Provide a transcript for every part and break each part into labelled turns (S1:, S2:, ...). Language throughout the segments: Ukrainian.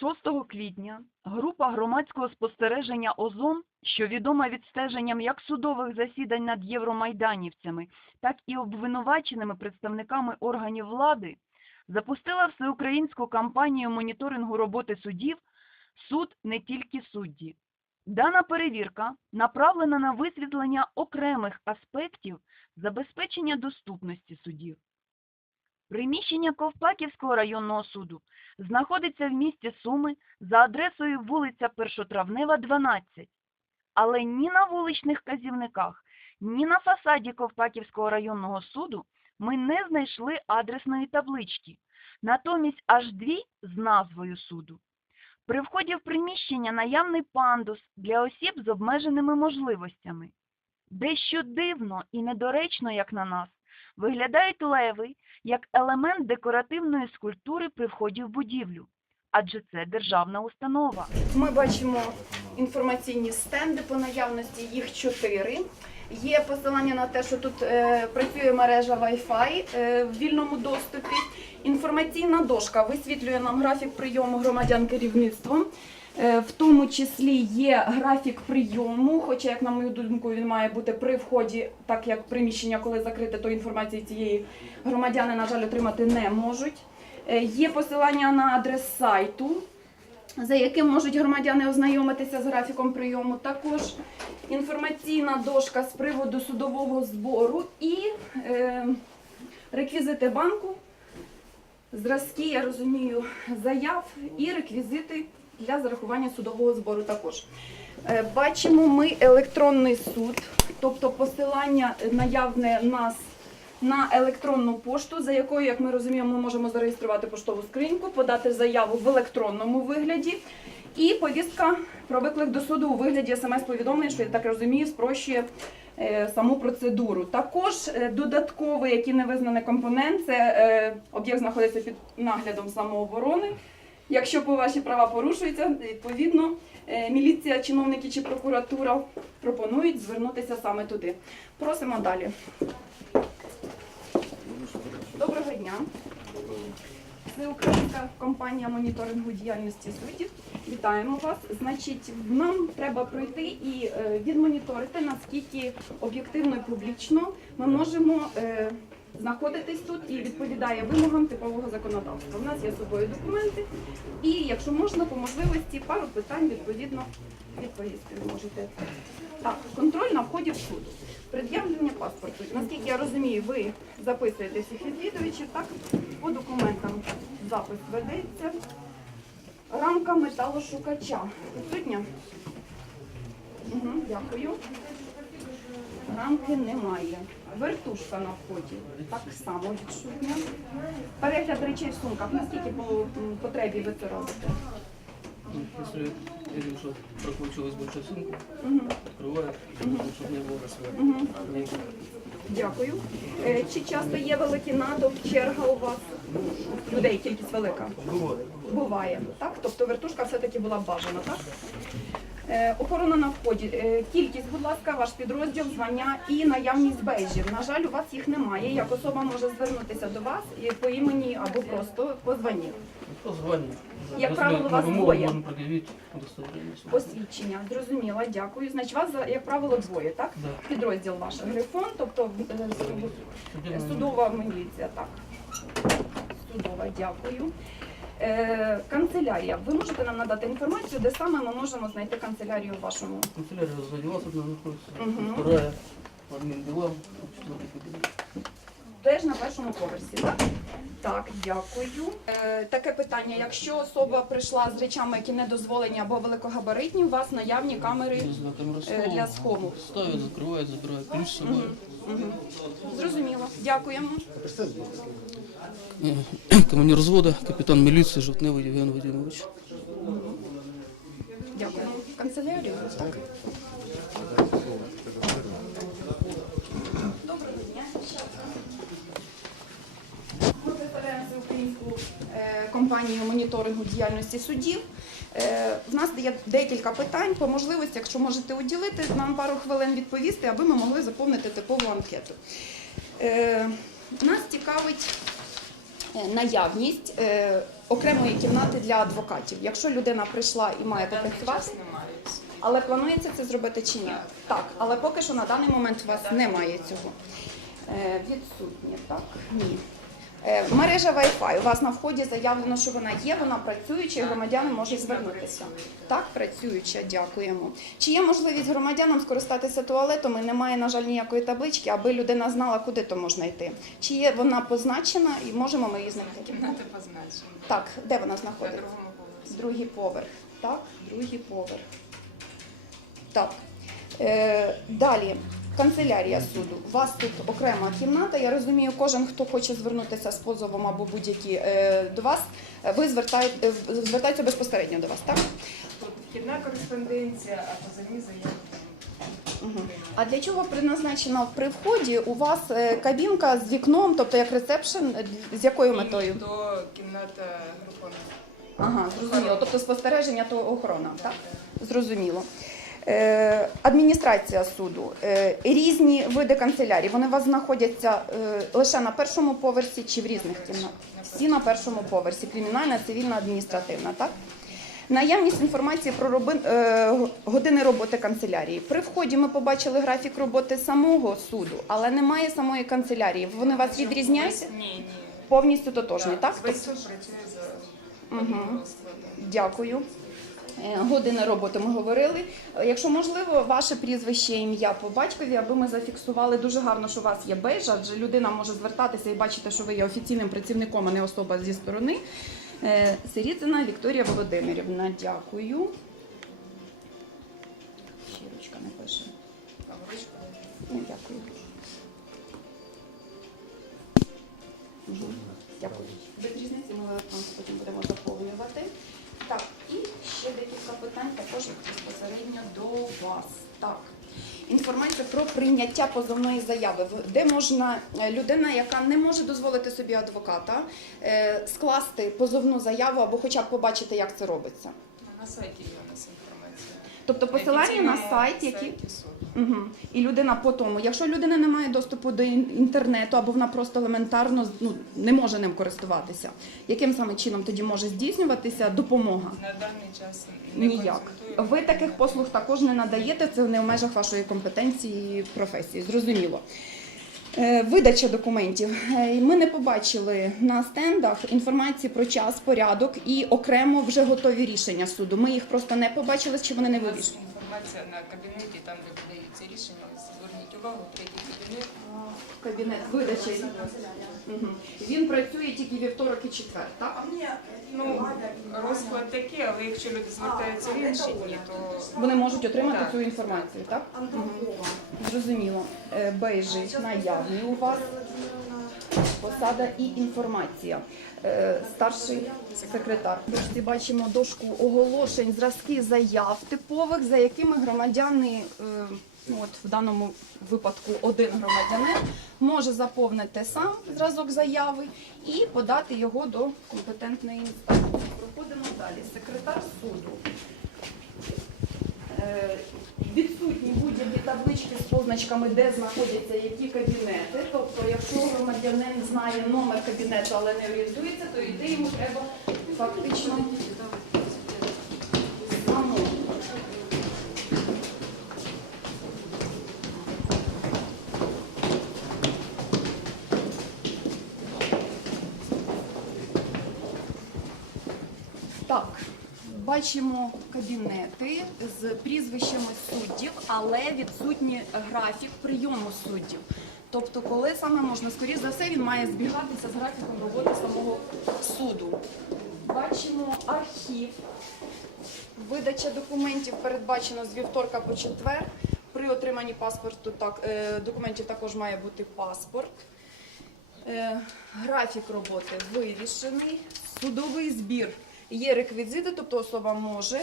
S1: 6 квітня група громадського спостереження ОЗОН, що відома відстеженням як судових засідань над євромайданівцями, так і обвинуваченими представниками органів влади, запустила всеукраїнську кампанію моніторингу роботи судів «Суд не тільки судді». Дана перевірка направлена на висвітлення окремих аспектів забезпечення доступності судів. Приміщення Ковпаківського районного суду знаходиться в місті Суми за адресою вулиця Першотравнева, 12. Але ні на вуличних казівниках, ні на фасаді Ковпаківського районного суду ми не знайшли адресної таблички, натомість аж дві з назвою суду. При вході в приміщення наявний пандус для осіб з обмеженими можливостями. Дещо дивно і недоречно, як на нас, виглядають леви як елемент декоративної скульптури при вході в будівлю, адже це державна установа.
S2: Ми бачимо інформаційні стенди по наявності, їх чотири. Є посилання на те, що тут е, працює мережа Wi-Fi е, в вільному доступі. Інформаційна дошка висвітлює нам графік прийому громадян керівництвом. Е, В тому числі є графік прийому, хоча, як на мою думку, він має бути при вході, так як приміщення, коли закрите, то інформації цієї громадяни, на жаль, отримати не можуть. Е, Є посилання на адрес сайту, за яким можуть громадяни ознайомитися з графіком прийому. Також інформаційна дошка з приводу судового збору і е, реквізити банку, зразки, я розумію, заяв і реквізити для зарахування судового збору також. Е, Бачимо ми електронний суд, тобто посилання наявне нас на електронну пошту, за якою, як ми розуміємо, ми можемо зареєструвати поштову скриньку, подати заяву в електронному вигляді. І повістка про виклик до суду у вигляді смс-повідомлення, що я так розумію, спрощує е, саму процедуру. Також е, додатковий, який не визнаний компонент, це об'єкт знаходиться під наглядом самооборони. Якщо ваші права порушуються, відповідно, е, міліція, чиновники чи прокуратура пропонують звернутися саме туди. Просимо далі. Доброго дня. Це українська компанія моніторингу діяльності суддів. Вітаємо вас. Значить, нам треба пройти і е, відмоніторити, наскільки об'єктивно і публічно ми можемо знаходитись тут і відповідає вимогам типового законодавства. У нас є з собою документи, і якщо можна, по можливості пару питань відповідно відповісти можете. Так, контроль на вході в суд. Пред'явлення паспорту. Наскільки я розумію, ви записуєте всіх відвідувачів, так? По документам запис ведеться. Рамка металошукача. Присутня? Угу, дякую Рамки немає. Вертушка на вході. Так само відсутня. Перегляд речей в сумках. Наскільки по м, потребі ви це робите?
S3: Если я видел, что прокручивалась большая сумка,
S2: Угу.
S3: открываю, чтобы не было рассвета.
S2: Угу.
S3: Не-
S2: Дякую. Е, Чи часто є великий натовп, черга у вас? Людей кількість велика?
S3: Бывает.
S2: Буває, так? Тобто вертушка все-таки була бажана, так? Е, охорона на вході. Е, кількість, будь ласка, ваш підрозділ, звання і наявність бейджів. На жаль, у вас їх немає. Як особа може звернутися до вас по імені або просто по званні.
S3: Позвоню.
S2: Як правило, вас двоє. Посвідчення. Зрозуміла, дякую. Значить, вас, як правило, двоє, так? Підрозділ ваш грифон, тобто е, Судова міліція, так. Судова, дякую. Е, канцелярія. Ви можете нам надати інформацію, де саме ми можемо знайти канцелярію в вашому?
S3: Канцелярия разводилась, одна находится.
S2: Мгм.
S3: Вторая по админ делам, четвертый кабинет.
S2: Теж на першому поверсі, так? Так, дякую. Е, таке питання. Якщо особа прийшла з речами, які не дозволені або великогабаритні, у вас наявні камери.
S3: Без знаком
S2: Э, для схому.
S3: Ставят, закрывают, забирают ключ с собой.
S2: Мгм. Зрозуміло. Дякуємо.
S3: Командир взвода, капитан милиции Жовтневый Євген Вадимович.
S2: Дякуємо. Канцелярію? Так. Доброго дня. Ми представляємо українську е, компанію моніторингу діяльності суддів. Е, В нас є декілька питань. По можливості, якщо можете уділити, нам пару хвилин відповісти, аби ми могли заповнити типову анкету. Е, Нас цікавить наявність е, окремої кімнати для адвокатів. Якщо людина прийшла і має попрацювати, але планується це зробити чи ні? Так, але поки що на даний момент у вас немає цього. Е, Відсутнє, так? Ні. Е, Мережа Wi-Fi. У вас на вході заявлено, що вона є, вона працююча, і громадяни можуть звернутися. Так, працююча, дякуємо. Чи є можливість громадянам скористатися туалетом і немає, на жаль, ніякої таблички, аби людина знала, куди то можна йти? Чи є вона позначена і можемо ми її знайти?
S4: Кімнати позначені.
S2: Так, де вона знаходиться?
S4: На другому поверсі.
S2: Другий поверх. Так, другий поверх. Так. Е, далі. Канцелярія суду. У вас тут окрема кімната. Я розумію, кожен, хто хоче звернутися з позовом або будь-які е, до вас, е, ви звертаєте, е, звертаються безпосередньо до вас, так?
S4: Тут вхідна кореспонденція, а позовні заяви.
S2: Угу. А для чого предназначена при вході у вас кабінка з вікном, тобто як ресепшн, з якою метою?
S4: до кімната групи.
S2: Ага, зрозуміло. Тобто спостереження то охорона, так? Зрозуміло. Е, адміністрація суду. Е, різні види канцелярій. Вони у вас знаходяться е, лише на першому поверсі чи в різних кімнатах? Всі на першому поверсі. Кримінальна, цивільна, адміністративна, так? Наявність інформації про роби- е, години роботи канцелярії. При вході ми побачили графік роботи самого суду, але немає самої канцелярії. Вони вас відрізняються?
S4: Ні, ні.
S2: Повністю тотожні, так?
S4: Весь суд працює за одним.
S2: Дякую. Е, Години роботи ми говорили. Е, Якщо можливо, ваше прізвище, ім'я по батькові, аби ми зафіксували дуже гарно, що у вас є бейдж, адже людина може звертатися і бачити, що ви є офіційним працівником, а не особа зі сторони. Е, Сиріцина Вікторія Володимирівна, дякую. Ще ручка не пише. Ну, дякую. Дякую. Без різниці ми потім будемо заповнювати. Так, декілька питань також безпосередньо до вас. Так. Інформація про прийняття позовної заяви, де можна е, людина, яка не може дозволити собі адвоката, е, скласти позовну заяву або хоча б побачити, як це робиться.
S4: На сайті є у нас інформація.
S2: Тобто посилання на сайт, які
S4: сайті суду.
S2: Угу. І людина по тому, якщо людина не має доступу до інтернету або вона просто елементарно ну, не може ним користуватися, яким саме чином тоді може здійснюватися допомога?
S4: На даний час не
S2: Ніяк. Ви таких послуг також не надаєте, це не в межах вашої компетенції і професії, зрозуміло. Е, Видача документів. Е, Ми не побачили на стендах інформації про час, порядок і окремо вже готові рішення суду. Ми їх просто не побачили, чи вони не вивішені.
S4: інформація на кабінеті, там де подаються рішення. Зверніть увагу, третій кабінет.
S2: Кабінет видачі. Мгм. Він працює тільки вівторок і четвер, так?
S4: Ну, розклад такий, але якщо люди звертаються в інші дні, то
S2: Вони можуть отримати
S4: Так.
S2: цю інформацію, так? Мгм. Зрозуміло. Е, Бейжі наявні у вас. Посада і інформація. Е, Старший секретар. Дошці бачимо дошку оголошень, зразки заяв типових, за якими громадяни, е, от в даному випадку один громадянин, може заповнити сам зразок заяви і подати його до компетентної інстанції. Проходимо далі. Секретар суду. Е, Відсутні будь-які таблички з позначками, де знаходяться які кабінети. Тобто, якщо громадянин знає номер кабінету, але не орієнтується, то йти йому треба фактично самому. Так, бачимо кабінети з прізвищами суддів, але відсутній графік прийому суддів. Тобто, коли саме можна, скоріш за все, він має збігатися з графіком роботи самого суду. Бачимо архів. Видача документів передбачено з вівторка по четвер. При отриманні паспорту так, е, документів також має бути паспорт. Е, Графік роботи вирішений. Судовий збір. Є реквізити, тобто особа може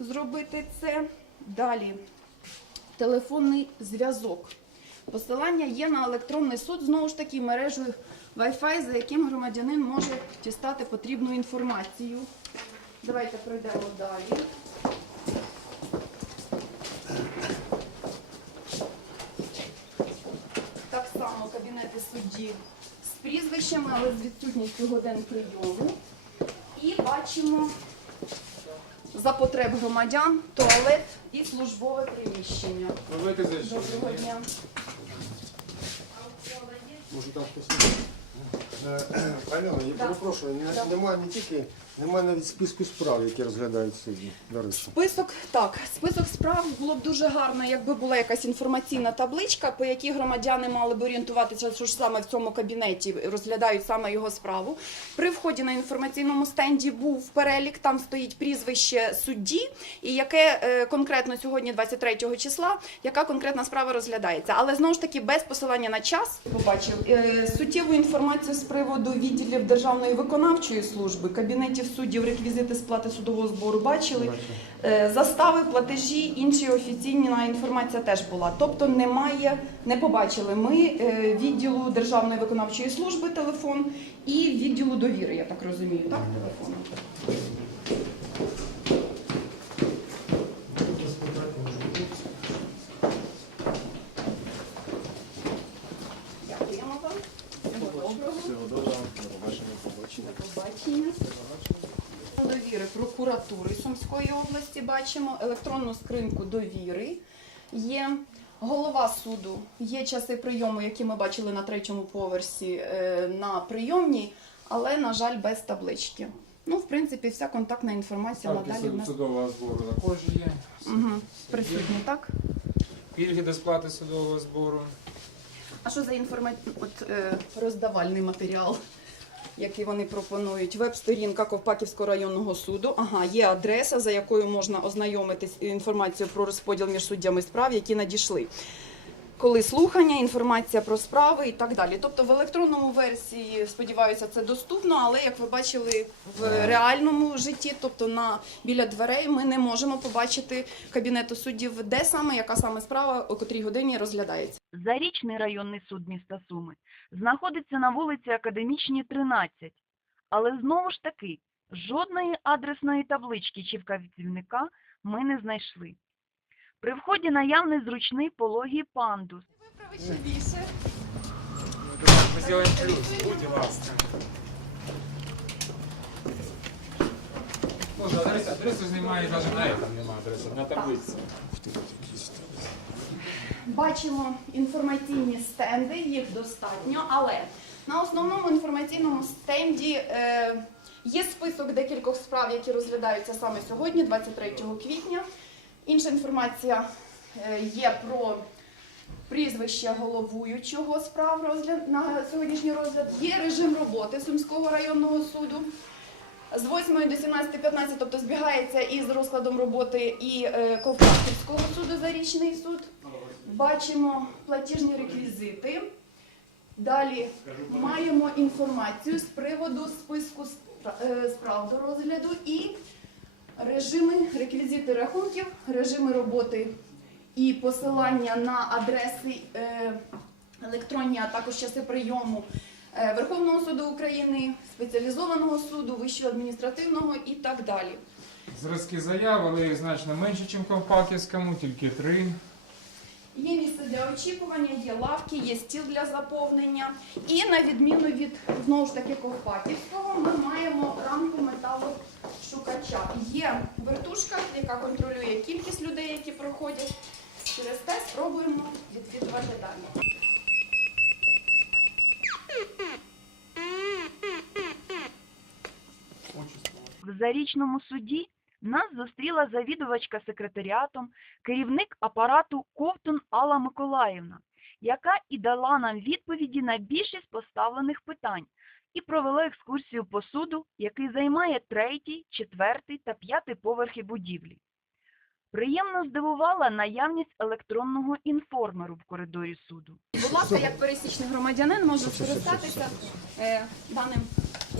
S2: зробити це. Далі телефонний зв'язок. Посилання є на електронний суд, знову ж таки, мережею Wi-Fi, за яким громадянин може дістати потрібну інформацію. Давайте пройдемо далі. Так само кабінети судді з прізвищами, але з відсутністю годин прийому. І бачимо за потреб громадян туалет і службове приміщення. Доброго дня.
S5: Може, Альона, я перепрошую, не- немає не тільки, немає навіть списку справ, які розглядають судді.
S2: Список так, список справ було б дуже гарно, якби була якась інформаційна табличка, по якій громадяни мали б орієнтуватися, що ж саме в цьому кабінеті розглядають саме його справу. При вході на інформаційному стенді був перелік, там стоїть прізвище судді, і яке е, конкретно сьогодні, 23 числа, яка конкретна справа розглядається. Але знову ж таки без посилання на час побачив е, суттєву інформацію з приводу відділів Державної виконавчої служби, кабінетів суддів, реквізити сплати судового збору бачили. Е, Застави, платежі, інші офіційна інформація теж була. Тобто немає, не побачили ми е, відділу Державної виконавчої служби телефон і відділу довіри, я так розумію, так? Телефон. Дякуємо вам. Всього доброго. До побачення. Довіри прокуратури Сумської області бачимо, електронну скриньку довіри є. Голова суду є часи прийому, які ми бачили на третьому поверсі е, на прийомній, але, на жаль, без таблички. Ну, в принципі, вся контактна інформація
S6: Так,
S2: надалі в
S6: судового збору також є.
S2: угу. присутні, так?
S6: Пільги до сплати судового збору.
S2: А що за інформа... От, е, роздавальний матеріал, який вони пропонують? Веб-сторінка Ковпаківського районного суду. Ага, є адреса, за якою можна ознайомитись інформацією про розподіл між суддями справ, які надійшли. Коли слухання, інформація про справи і так далі. Тобто в електронному версії, сподіваюся, це доступно, але як ви бачили в реальному житті, тобто на біля дверей, ми не можемо побачити кабінету суддів, де саме, яка саме справа, о котрій годині розглядається.
S1: Зарічний районний суд міста Суми знаходиться на вулиці Академічній, 13. Але знову ж таки, жодної адресної таблички чи вказівника ми не знайшли. При вході наявний зручний пологий пандус.
S6: Мы сделаем плюс, будьте ласка. Немає адреси, на таблиці.
S2: Бачимо інформаційні стенди, їх достатньо, але на основному інформаційному стенді е, є список декількох справ, які розглядаються саме сьогодні, 23 квітня. Інша інформація е, є про прізвище головуючого справ на сьогоднішній розгляд. Є режим роботи Сумського районного суду. З 8 до 17.15, тобто збігається із розкладом роботи і е, Ковпаківського суду Зарічний суд. Бачимо платіжні реквізити. Далі маємо інформацію з приводу списку е, справ до розгляду і режими, реквізити рахунків, режими роботи і посилання на адреси е, електронні, а також часи прийому е, Верховного суду України, спеціалізованого суду, Вищого адміністративного і так далі.
S6: Зразки заяв, але їх значно менше, ніж в Ковпаківському, тільки три.
S2: Для очікування, є лавки, є стіл для заповнення. І на відміну від знову ж таки Ковпаківського, ми маємо рамку металошукача. Є вертушка, яка контролює кількість людей, які проходять. Через те спробуємо відвідувати далі.
S1: В Зарічному суді нас зустріла завідувачка секретаріатом, керівник апарату Ковтун Алла Миколаївна, яка і дала нам відповіді на більшість поставлених питань і провела екскурсію по суду, який займає третій, четвертий та п'ятий поверхи будівлі. Приємно здивувала наявність електронного інформеру в коридорі суду.
S2: Будь ласка, як пересічний громадянин може скористатися е, даним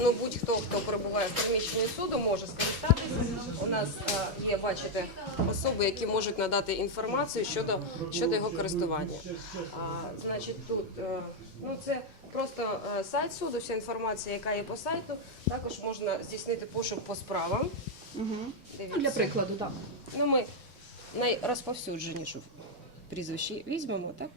S7: Ну, будь-хто, хто перебуває в приміщенні суду, може скористатися. У нас е, є, бачите, особи, які можуть надати інформацію щодо, щодо його користування. А, значить, тут е, ну, це просто е, сайт суду, вся інформація, яка є по сайту. Також можна здійснити пошук по справам.
S2: угу.
S7: Дивіться.
S2: для прикладу, так.
S7: Ну, ми найрозповсюдженішу прізвище візьмемо, так?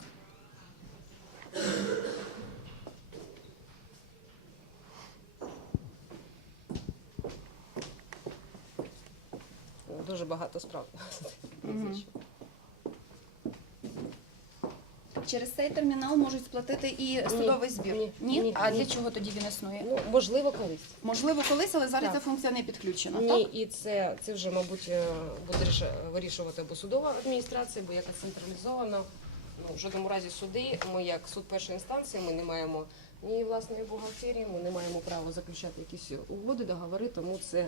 S7: дуже багато справ.
S2: Мгм. Через цей термінал можуть сплатити і судовий збір.
S7: ні, ні,
S2: А
S7: ні.
S2: для чого тоді він існує?
S7: Ну, можливо, колись.
S2: Можливо, колись, але зараз
S7: Так.
S2: ця функція не підключена.
S7: Ні,
S2: Так?
S7: і це, це вже, мабуть, е, буде ріш- вирішувати або судова адміністрація, або якось централізовано. Ну, в жодному разі суди, ми як суд першої інстанції, ми не маємо ні власної бухгалтерії, ми не маємо права заключати якісь угоди, договори, тому це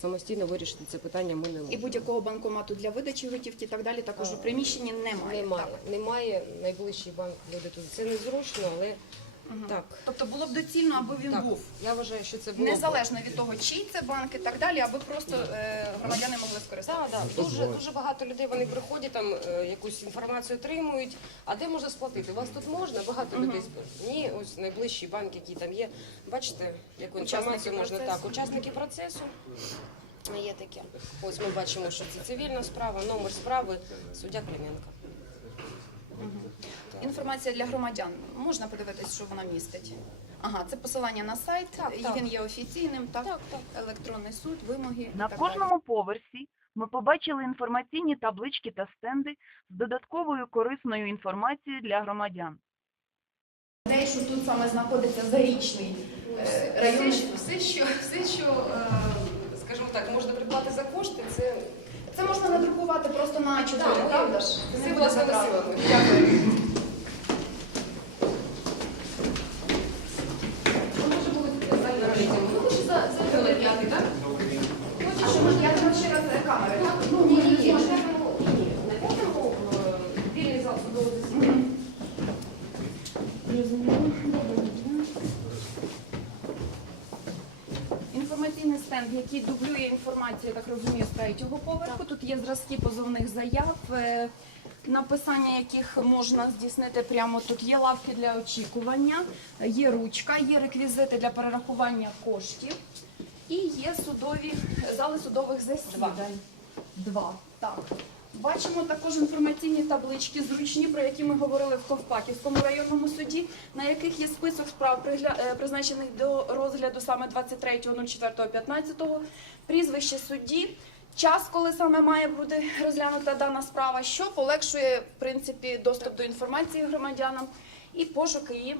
S7: самостійно вирішити це питання ми не можемо.
S2: І будь-якого банкомату для видачі готівки і так далі також у приміщенні немає.
S7: Немає,
S2: Так.
S7: немає найближчий банк буде тут. Це незручно, але
S2: Мгм.
S7: так.
S2: Тобто було б доцільно, аби він
S7: так.
S2: був.
S7: Я вважаю, що це було б-
S2: Незалежно від того, чий це банк і так далі, аби просто е, громадяни могли
S7: Так,
S2: скористатися.
S7: да, дуже, дуже багато людей вони приходять, там е, якусь інформацію отримують. А де можна сплатити? У вас тут можна? Багато людей сплатить. Ні, ось найближчий банк, який там є. Бачите, яку інформацію
S2: Учасники
S7: можна
S2: процесу.
S7: так. Учасники процесу. Є таке. Ось ми бачимо, що це цивільна справа, номер справи, суддя Клименко.
S2: Інформація для громадян. Можна подивитись, що вона містить. Ага, це посилання на сайт,
S7: Так,
S2: і
S7: так.
S2: він є офіційним, так?
S7: Так, так.
S2: Електронний суд, вимоги. і
S1: На
S2: так
S1: кожному поверсі ми побачили інформаційні таблички та стенди з додатковою корисною інформацією для громадян.
S2: далі. Те, що тут саме знаходиться зарічний е, район.
S7: Все, що- все, що, все, що е, скажімо так, можна придбати за кошти, це
S2: Це можна надрукувати просто на А4,
S7: Так,
S2: правда ж? Це не буде
S7: власними
S2: затрат.
S7: силами.
S2: Дякую. А що, може, я там ще раз е, камери, так? Ну, ні, ні, ні.
S7: вільний зал судового засідання.
S2: Інформаційний стенд, який дублює інформацію, я так розумію, з третього поверху. Тут є зразки позовних заяв, е, написання яких можна здійснити прямо тут. Є лавки для очікування, є ручка, є реквізити для перерахування коштів і є судові зали судових засідань. Два. Так. Бачимо також інформаційні таблички зручні, про які ми говорили в Ковпаківському районному суді, на яких є список справ, е, призначених до розгляду саме 23.04.15, прізвище судді, час, коли саме має бути розглянута дана справа, що полегшує в принципі доступ до інформації громадянам і пошук її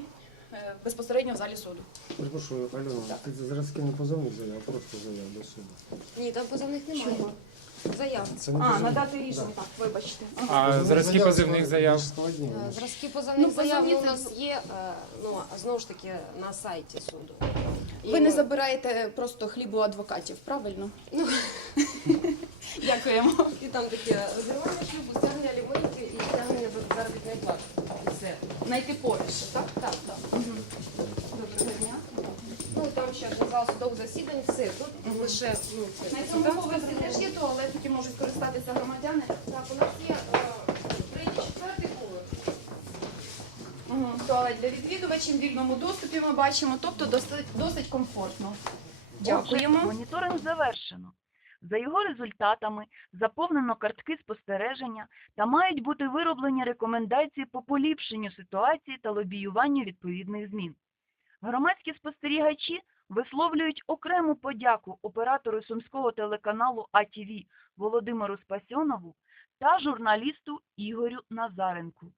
S2: е, безпосередньо в залі суду.
S5: Перепрошую, Альона, ти зразки не позовних заяв, а просто заяв до суду.
S7: Ні, там позовних немає. Заяв.
S5: Це не
S2: А, надати рішення, так, вибачте. Ага.
S6: А зразки позивних заяв.
S5: більш складні.
S7: Е, Зразки позовних
S2: Ну,
S7: заяв
S2: позовні
S7: у нас є, е, ну, а знову ж таки, на сайті суду. І
S2: Ви не забираєте просто хліб у адвокатів, правильно?
S7: Ну.
S2: Дякуємо.
S7: І там таке розірвання шлюбу, стягнення аліментів і стягнення заробітної плати. І все.
S2: Найтиповіше, так?
S7: Так, так.
S2: Доброго дня.
S7: Ну, там ще ж зал судових засідань, все. Тут лише, ну, це.
S2: На цьому поверсі теж є туалет, які можуть користатися громадяни.
S7: Так, у нас є е, третій, четвертий поверх.
S2: Туалет для відвідувачів в вільному доступі ми бачимо, тобто досить, досить комфортно. Дякуємо.
S1: Отже, моніторинг завершено. За його результатами заповнено картки спостереження та мають бути вироблені рекомендації по поліпшенню ситуації та лобіюванню відповідних змін. Громадські спостерігачі висловлюють окрему подяку оператору сумського телеканалу АТВ Володимиру Спасьонову та журналісту Ігорю Назаренку.